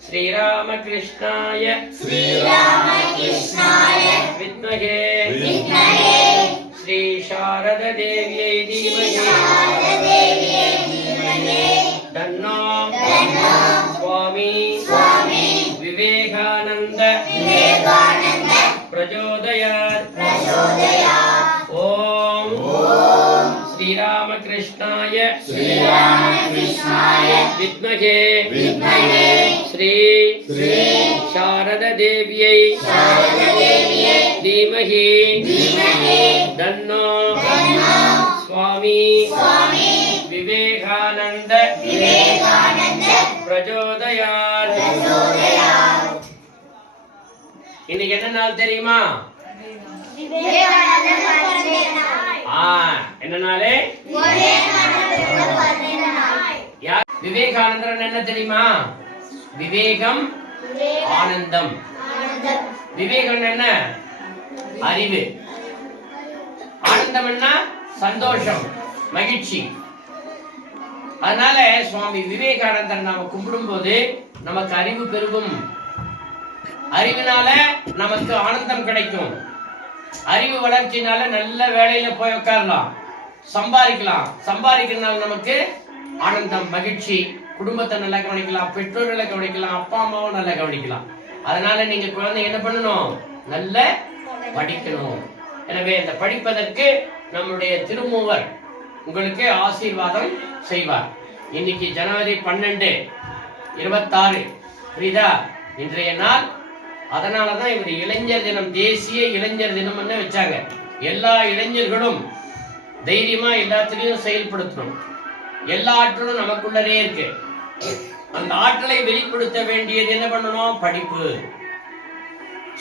श्रीरामकृष्णाय विद्महे श्री शारदा देव्यै धीमहि तन्नो स्वामी विवेकानंद प्रचोदयात्। ओम श्रीरामकृष्णाय विद्महे श्री शारदा देव्यै धीमहि तन्नो स्वामी विवेकानंद प्रचोदयात्। இன்னைக்கு என்ன நாள் தெரியுமா? என்ன நாளே? விவேகானந்தர் என்ன தெரியுமா? விவேகம் ஆனந்தம். விவேகம் என்ன? அறிவு. ஆனந்தம் என்ன? சந்தோஷம், மகிழ்ச்சி. அதனால சுவாமி விவேகானந்தர் நாம கும்பிடும் போது நமக்கு அறிவு பெருகும். அறிவினால நமக்கு ஆனந்தம் கிடைக்கும். அறிவு வளர்ச்சினால நல்ல வேலையில போய் உட்காரலாம், சம்பாதிக்கலாம். சம்பாதிக்கிறதுனால நமக்கு ஆனந்தம், மகிழ்ச்சி. குடும்பத்தை நல்லா கவனிக்கலாம், பெற்றோர்களை கவனிக்கலாம், அப்பா அம்மாவும் நல்லா கவனிக்கலாம். அதனால நீங்க குழந்தை என்ன பண்ணணும்? நல்ல படிக்கணும். எனவே இந்த படிப்பதற்கு நம்முடைய திருமூவர் உங்களுக்கு ஆசீர்வாதம் செய்வார். இன்னைக்கு ஜனவரி 12, 26 புரியுதா? இன்றைய நாள். அதனாலதான் இவர் இளைஞர் தினம், தேசிய இளைஞர் தினம் வச்சாங்க. எல்லா இளைஞர்களும் தைரியமா எல்லாத்திலையும் செயல்படுத்தணும். எல்லா ஆற்றலும் நமக்குள்ளரே இருக்கு. அந்த ஆற்றலை வெளிப்படுத்த வேண்டியது என்ன பண்ணணும்? படிப்பு.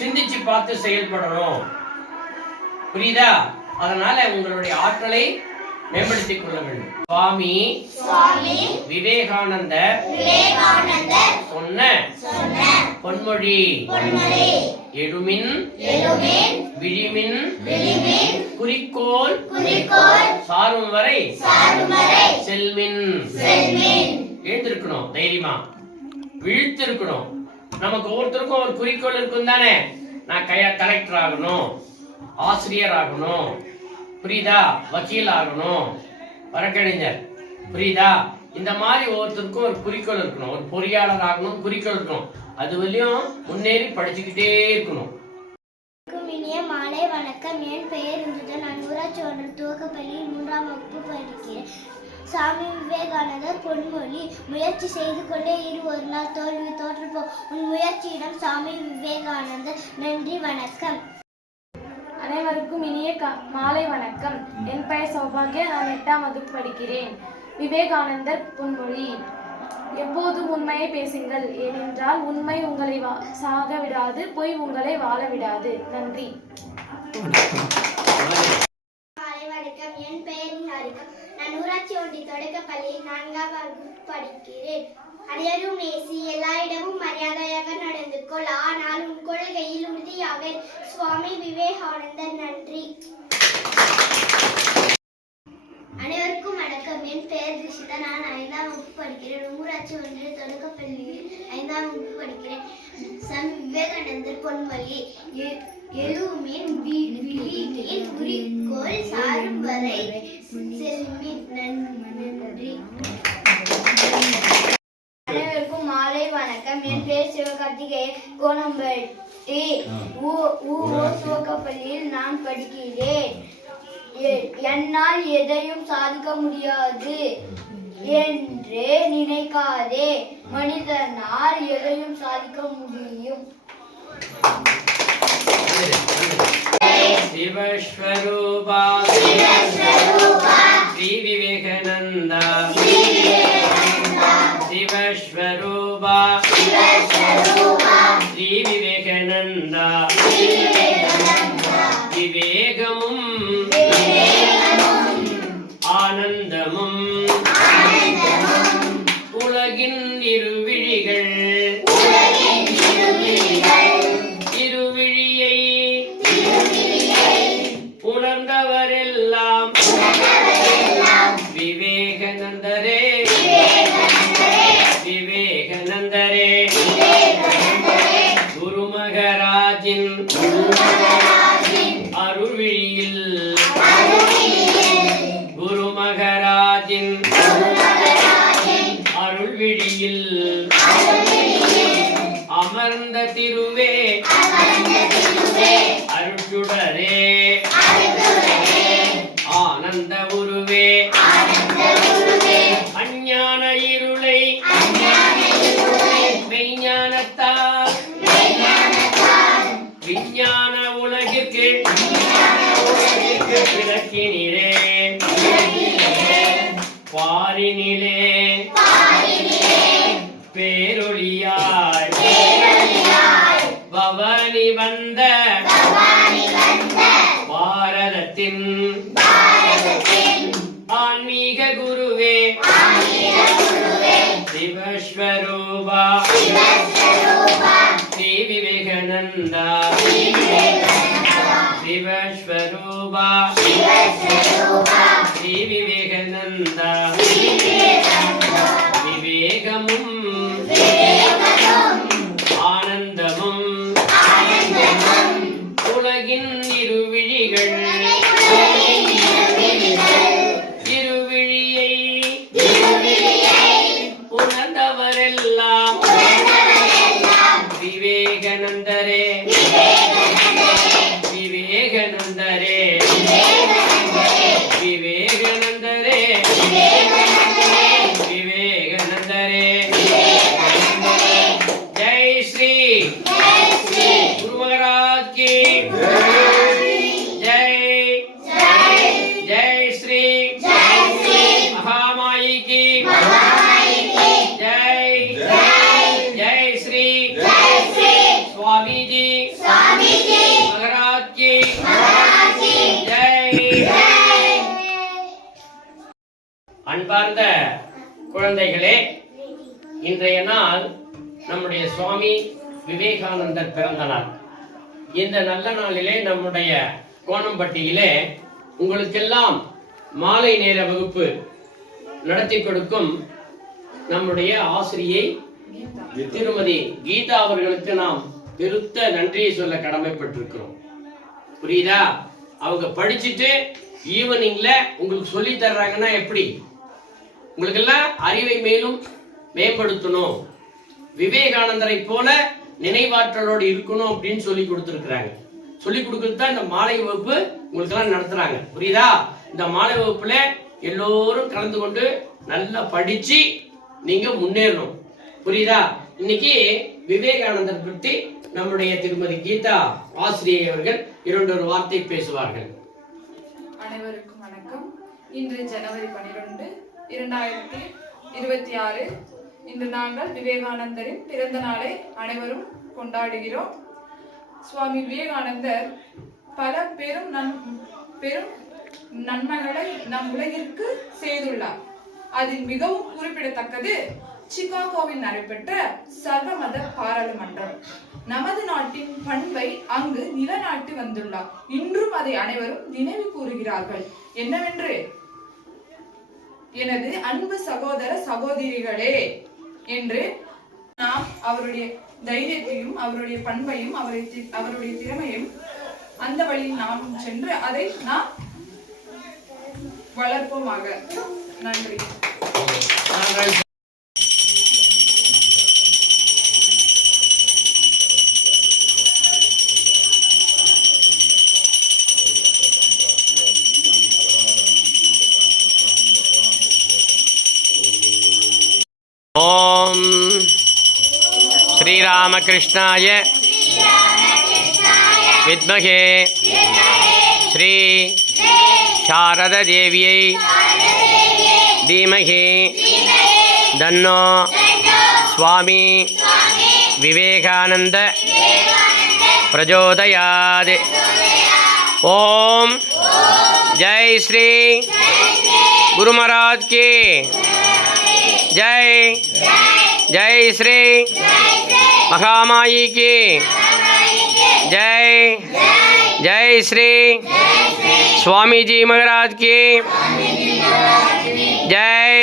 சிந்திச்சு பார்த்து செயல்படணும். புரியுதா? அதனால உங்களுடைய ஆற்றலை மேம்படுத்திக் கொள்ள வேண்டும். சுவாமி விவேகானந்தர் சொன்ன பொன்மொழி எழுமின் விழிமின் குறிக்கோள் சாரும் வரை செல்மின். எழுந்திருக்கணும், தைரியமா விழித்திருக்கணும். நமக்கு ஒவ்வொருத்தருக்கும் ஒரு குறிக்கோள் இருக்கும் தானே. நான் கலெக்டர் ஆகணும், ஆசிரியர் ஆகணும், புரியுதா? வக்கீல் ஆகணும், வழக்கறிஞர், புரியுதா? இந்த மாதிரி ஒவ்வொருத்தருக்கும் ஒரு குறிக்கோள் இருக்கணும். ஒரு பொறியாளர் ஆகணும், குறிக்கோள் இருக்கணும். அது வரையும் முன்னேறி படிச்சுக்கிட்டே இருக்கணும். மாலை வணக்கம். என் பெயர் இந்துஜன். நான் ஊராட்சி ஒன்றிய துவக்கப்பள்ளியில் 3ஆம் வகுப்பு படிக்கிறேன். சாமி விவேகானந்தர் பொன்மொழி: முயற்சி செய்து கொண்டே இரு, ஒரு நாள் தோல்வி தோற்றுப்போ. உன் முயற்சியிடம் சாமி விவேகானந்தர். நன்றி, வணக்கம். அனைவருக்கும் இனிய மாலை வணக்கம். என் பெயர் சௌபாகியா. நான் 8ஆம் வகுப்பு படிக்கிறேன். விவேகானந்தர் பொன்மொழி: எப்போதும் உண்மையை பேசுங்கள், ஏனென்றால் உண்மை உங்களை சாக விடாது, பொய் உங்களை வாழ விடாது. நன்றி. மாலை வணக்கம். என் பெயர் ஹரிகா. நான் ஊராட்சி ஒன்றிய தொடக்கப்பள்ளியில் 4ஆம் வகுப்பு படிக்கிறேன். அனைவரும் நேசி, எல்லாரிடமும் மரியாதையாக நடந்து கொள், ஆனால் உன் கொள்கையில் உறுதியாக. சுவாமி விவேகானந்தர். நன்றி. அனைவருக்கும் வணக்கம். என் பெயர் ரிஷிதா. நான் 5ஆம் வகுப்பு படிக்கிறேன். ஊராட்சி ஒன்றிய தொடக்கப்பள்ளியில் 5ஆம் வகுப்பு படிக்கிறேன். சாமி விவேகானந்தர் பொன்மொழி: எழுமின் விழிமின் குறிக்கோள் சாரும் வரை செல்மின். நன்றி. அனைவருக்கும் மாலை வணக்கம். என் பெயர் சிவகார்த்திகேயன். கோணம்பட்டி துவக்கப்பள்ளியில் நான் படிக்கிறேன். என்னால் எதையும் சாதிக்க முடியாது என்று நினைக்காதே, மனிதனால் எதையும் சாதிக்க முடியும். சிவஸ்வரூபா ஸ்ரீ விவேகானந்தா. சிவஸ்வரூபா ஸ்ரீ விவேகானந்தா. விவேகமும் ஆனந்தமும் உலகின் இருவிழிகள். இருவிழியை உணர்ந்தவரெல்லாம் விவேக விவேகானந்தரே விவேகானந்தரே குரு மகராஜின் அருள்விழியில் குரு மகராஜின் அருள்விழியில் அமர்ந்த திருவே அருள்சுடரே ஆனந்த உருவே அஞ்ஞான இருளை மெய்ஞானத்தால் விஞ்ஞான உலகிற்கு விளக்கினிலே பாரினிலே பேரொளியாய் பவனி வந்த பாரதத்தின் ஆன்மீக குருவே சிவஸ்வரூபா ஸ்ரீ விவேகானந்தா சிவஸ்வரூபா ஸ்ரீ விவேகானந்தா விவேகமும் ஆனந்தமும் உலகின் இருவிழிகள் இருவிழியை உணர்ந்தவரெல்லாம் விவேகானந்தரே விவேகானந்தரே விவேகானந்தரே விவேகானந்தரே ஜெய் ஸ்ரீ குரு மகாராஜ் की जय जय श्री महामाई की जय जय श्री स्वामी जी महाराज की जय அன்பார்ந்த குழந்தைகளே, இன்றைய நாள் நம்முடைய சுவாமி விவேகானந்தர் பிறந்த நாள். இந்த நல்ல நாளிலே நம்முடைய கோணம்பட்டியிலே உங்களுக்கெல்லாம் மாலை நேர வகுப்பு நடத்தி கொடுக்கும் நம்முடைய ஆசிரியை திருமதி கீதா அவர்களுக்கு நாம் பெருத்த நன்றியை சொல்ல கடமைப்பட்டிருக்கிறோம். புரியுதா? அவங்க படிச்சுட்டு ஈவினிங்ல உங்களுக்கு சொல்லி தர்றாங்கன்னா எப்படி? உங்களுக்கு எல்லாம் அறிவை மேலும் மேம்படுத்தணும், விவேகானந்தரை போல நினைவாற்றலோடு இருக்கணும் அப்படின்னு சொல்லி கொடுத்துருக்குறாங்க. சொல்லி கொடுக்கறது தான் இந்த மாலை வகுப்பு உங்களுக்கு எல்லாம் நடத்துறாங்க. புரியுதா? இந்த மாலை வகுப்புல எல்லோரும் கலந்து கொண்டு நல்லா படிச்சு நீங்க முன்னேறணும். புரியுதா? இன்னைக்கு விவேகானந்தர் பற்றி நம்முடைய திருமதி கீதா ஆசிரியை அவர்கள் இரண்டொரு வார்த்தை பேசுவார்கள். அனைவருக்கும் வணக்கம். இன்று ஜனவரி 12, 2026. இன்று நாங்கள் விவேகானந்தரின் பிறந்த நாளை அனைவரும் கொண்டாடுகிறோம். சுவாமி விவேகானந்தர் பல பெரும் நன்மைகளை நம் உலகிற்கு செய்துள்ளார். அதில் மிகவும் குறிப்பிடத்தக்கது சிகாகோவில் நடைபெற்ற சர்வமத பாராளுமன்றம். நமது நாட்டின் பண்பை அங்கு நிலநாட்டி வந்துள்ளார். இன்றும் அதை அனைவரும் நினைவு கூறுகிறார்கள். என்னவென்று, எனது அன்பு சகோதர சகோதரிகளே என்று நாம் அவருடைய தைரியத்தையும் அவருடைய பண்பையும் அவருடைய திறமையும் அந்த வழியில் நாம் சென்று அதை நாம் வளர்ப்போமாக. நன்றி. ஓம் ஸ்ரீராமகிருஷ்ணாய வித்மகே ஸ்ரீ சாரத தேவியை தீமகி தன்னோ சுவாமி விவேகானந்த பிரச்சோதயாத். ஓம் ஜெய் ஸ்ரீ குரு மகாராஜ் की जय जय श्री महामाई की जय जय श्री स्वामी जी महाराज की जय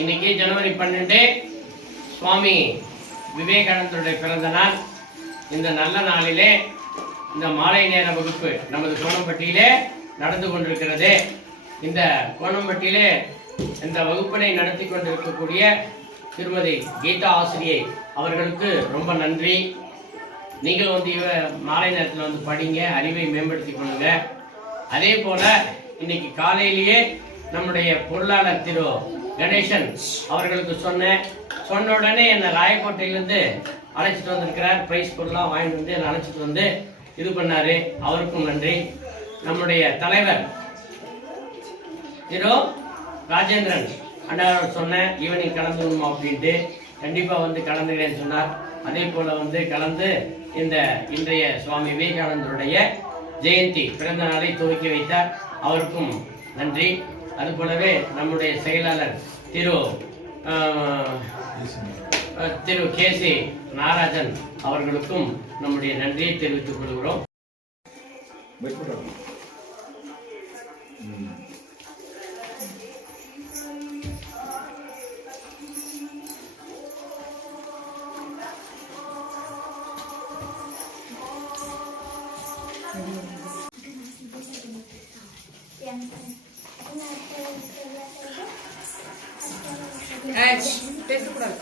இன்னைக்கு ஜனவரி 12 சுவாமி விவேகானந்தருடைய பிறந்த நாள். இந்த நல்ல நாளிலே இந்த மாலை நேர வகுப்பு நமது கோணம்பட்டியிலே நடந்து கொண்டிருக்கிறது. இந்த கோணம்பட்டியிலே இந்த வகுப்பினை நடத்தி கொண்டிருக்கக்கூடிய திருமதி கீதா ஆசிரியை அவர்களுக்கு ரொம்ப நன்றி. நீங்கள் வந்து மாலை நேரத்தில் வந்து படிங்க, அறிவை மேம்படுத்திக் கொள்ளுங்க. அதே போல இன்னைக்கு காலையிலேயே நம்முடைய பொருளாளர் திரு கணேசன் அவர்களுக்கு சொன்ன உடனே என்னை ராயக்கோட்டையிலிருந்து அழைச்சிட்டு வந்திருக்கிறார். பிரைஸ் பொருளாக வாங்கிட்டு வந்து என்னை அழைச்சிட்டு வந்து இது பண்ணாரு. அவருக்கும் நன்றி. நம்முடைய தலைவர் திரு ராஜேந்திரன் அண்ணாவர் சொன்னேன் ஈவினிங் கலந்துக்கணுமா அப்படின்ட்டு. கண்டிப்பா வந்து கலந்துக்கிறேன்னு சொன்னார். அதே போல வந்து கலந்து இன்றைய சுவாமி விவேகானந்தருடைய ஜெயந்தி பிறந்த நாளை துவக்கி வைத்தார். அவருக்கும் நன்றி. அது போலவே நம்முடைய செயலாளர் திரு கேசி நாராஜன் அவர்களுக்கும் நம்முடைய நன்றியை தெரிவித்துக் கொள்கிறோம். பேசக்கூடாது.